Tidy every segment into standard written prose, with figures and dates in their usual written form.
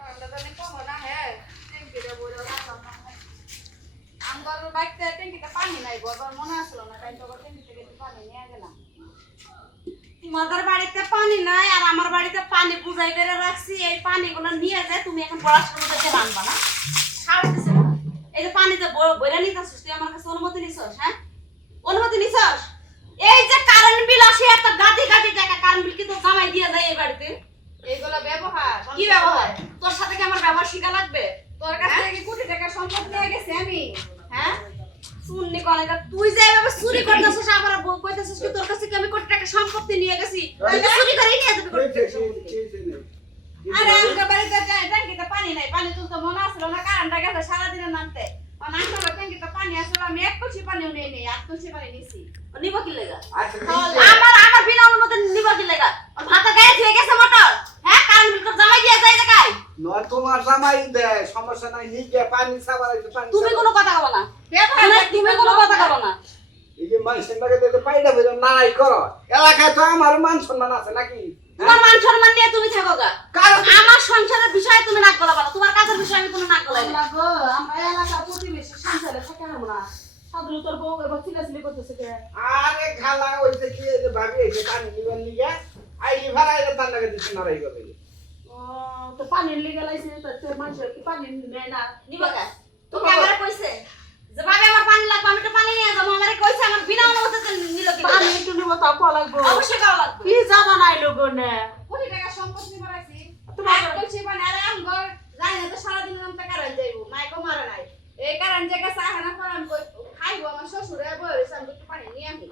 কারণটা জানি কম না হে ট্যাঙ্কিটা বইরা রাখলাম না আমার বাইকতে ট্যাঙ্কিতে পানি নাই বাবার মনে আসলো না তাই তো ট্যাঙ্কি থেকে পানি নিয়ে গেলাম তোমাদের বাড়িতে পানি নাই আর আমার বাড়িতে পানি বুঝাই করে রাখছি এই পানিগুলো নিয়ে যায় তুমি এখন পড়াশোনা করতে রাখবা না ছাড় দিছে না এই যে পানিতে বইরা নিতাছিস তুই আমার কাছে অনুমতি নিছস হ্যাঁ অনুমতি নিছস এই যে কারেন্ট বিল আসে এত গাদি গাদি টাকা কারেন্ট বিল কি তো জামাই দিয়ে যায় এই বাড়িতে এইগুলা ব্যবহার কি ব্যবহার তোর সাথে কি আমার ব্যবহার শিখা লাগবে তোর কাছ থেকে কি কোটি টাকা সম্পদ নিয়ে গেছে আমি হ্যাঁ শুননি কলেজা তুই যে এভাবে চুরি করতেছিস আবার কইতেছিস কি তোর কাছে কি আমি কোটি টাকা সম্পত্তি নিয়ে গেছি তুই চুরি করে নিয়ে যাবি কোটি টাকা সম্পত্তি আরে আমার বাড়িতে ট্যাঙ্কিতে পানি নাই পানি তুলতে মনে আসলো না কারেন্টটা গেছে সারা দিনের নামতে আমার ট্যাঙ্কিতে পানি আসলো আমি এক কলসি পানিও নেই নেই আট কলসি পানি নিছি নিব কি লাগা আমার বিনা অনুমতি নিব কি লাগা ভাতা গায়ে থেকে গেছে মোটর হ্যাঁ কারেন্ট বিল তো জামাই দিয়ে যায় জায়গায় নয় তোমার জামাই দেয় সমস্যা নাই নিজে পানি সাবার পানি তুমি কোনো কথা কব না তুমি কোনো কথা কব না এই যে মানুষের লাগে তো পাইডা বের নাই করো এলাকায় তো আমার মান সম্মান আছে নাকি তোমার মান সম্মান নিয়ে তুমি থাকো গা আমার সংসারের বিষয়ে তুমি নাক গলাবা না তোমার কাজের বিষয়ে আমি কোনো নাক গলাই না গো আমরা এলাকার প্রতিবেশী সংসারে থাকে না সাধু তোর বউ এবার চিলাচিলি করতেছে কে আরে খালা ওইতে কি যে ভাবি এসে পানি নিবেন নিয়ে আই ভাড়াইলে তার লাগে দিছ না রাইগো ও তো পানি লিগে লাইছে তোর মানুষের কি পানি নেয় না নিবা কা তো ক্যামেরা কইছে যে ভাবে আমার পানি লাগবে আমি তো পানি নিয়ে যাবো আমারে কইছে আমার বিনা অনুমতিতে নিল কি পানি একটু নিব তা কো লাগবো অবশ্যই গাও লাগবে কি জানা নাই লোগনে কোটি টাকা সম্পত্তি বাড়াইছি তোমার কইছে মানে আরে আম ঘর যাই না তো সারা দিন নাম টাকা রাই যাইবো মাইকো মারা নাই এই কারণ জায়গা সাহানা করে আমি খাইবো আমার শ্বশুরে বইছে আমি একটু পানি নিয়ে আসি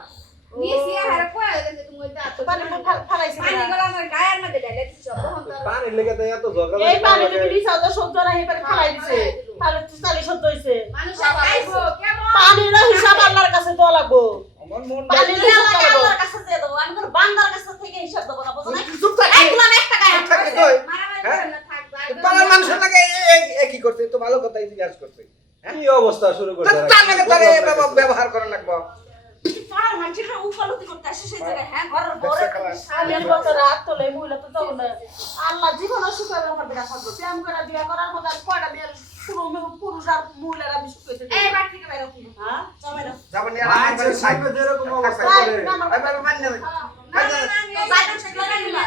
নিয়েছি আর কই গেছে তুমি ওই দাঁত পানি ফালাইছি পানি গুলো আমার গায়ের মধ্যে ঢালে দিছি সব তখন তো পানি লেগে তো এত ঝগড়া এই পানি তুমি দিছাও তো সহ্য না হেপারে ফালাই দিছে তাহলে তো চালি সহ্য হইছে মানুষ খাইবো কেমন পানির হিসাব আল্লাহর কাছে দেওয়া লাগবো আমার মন পানি আল্লাহর কাছে দিয়ে দেবো আমি কোনো বান্দার কাছে থেকে হিসাব দেবো না বুঝো না চুপ থাক একদম 1 টাকা থাকে কই মারামারি করে না থাকবা পাড়ার মানুষের লাগে কি করতে তো ভালো কথাই জিজ্ঞাসা করতে কি অবস্থা শুরু করতে তার লাগে তারে ব্যবহার করা লাগবে পাড়ার মানুষের উপলব্ধি করতে আসে সেই জায়গায় হ্যাঁ ঘরের বড় সালের বছর রাত তোলে মহিলা তো তখন আল্লাহ জীবন সুখ ব্যবহার বিনা করবো প্রেম করে বিয়া করার মতো আর কয়টা বিয়ে কোনো পুরুষ আর মহিলারা আমি সুখ পেতে এই বাড়ি থেকে বাইরে কি হ্যাঁ চলে না যাবনি মানুষের সামনে যেরকম অবস্থা করে আমি মানি না না যাই দোষ লাগাইলা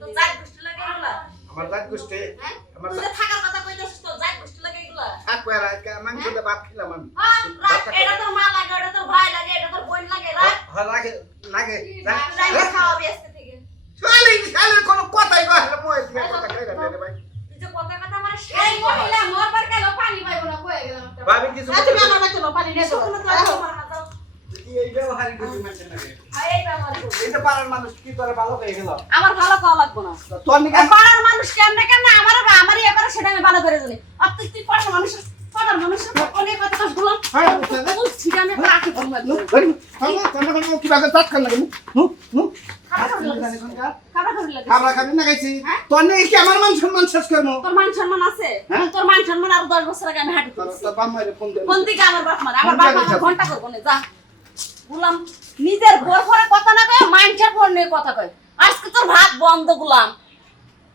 তো যাই দোষ লাগাইলা আমার জাত গোষ্ঠী আমার তুই থাকার কথা কইতাছিস তো যাই দোষ লাগাইলা থাকবে আর আজকে মাংস দিয়ে ভাত খেলাম আমি হ্যাঁ রাত এটা তোর মা লাগে এটা তোর ভাই লাগে এটা তোর বোন লাগে রাত হ্যাঁ লাগে লাগে যাই খাওয়াবি আজকে থেকে শালি কোনো কথাই কয় না মই দিয়ে কথা কই না রে ভাই তুই যে কথা কথা আমার এই মহিলা মরবার গেল পানি পাইবো না কই গেলাম ভাবি কিছু তুমি আমার কাছে পানি নিয়ে যাও শুকনো তো আমার হাতে এই ব্যবহারই করতে মানছে না রে এই ব্যবহার করব এই তো পাড়ার মানুষ কি করে ভালো হয়ে গেল আমার ভালো খাওয়া লাগবে না তোর নিকে পাড়ার মানুষ কেমনে কেমনে আমারই এবারে সেটা আমি ভালো করে জানি আর তুই পাড়ার মানুষের অনেক কথা তো বললাম বলছি আমি রাখি বলবো কি বাজার তাত খান লাগে খাবার লাগে খাবার খাবি না খাইছি তোর নিকে কি আমার মান সম্মান শেষ করবো তোর মান সম্মান আছে তোর মান সম্মান আর 10 বছর আগে আমি হাঁটি তোর বাপ মায়ের ফোন দে কোন দিকে আমার বাপ মার ঘন্টা করবো না যা বললাম নিজের বর পরে কথা না কয় মাইন্ডের পর নিয়ে কথা কয় আজকে তোর ভাত বন্ধ গুলাম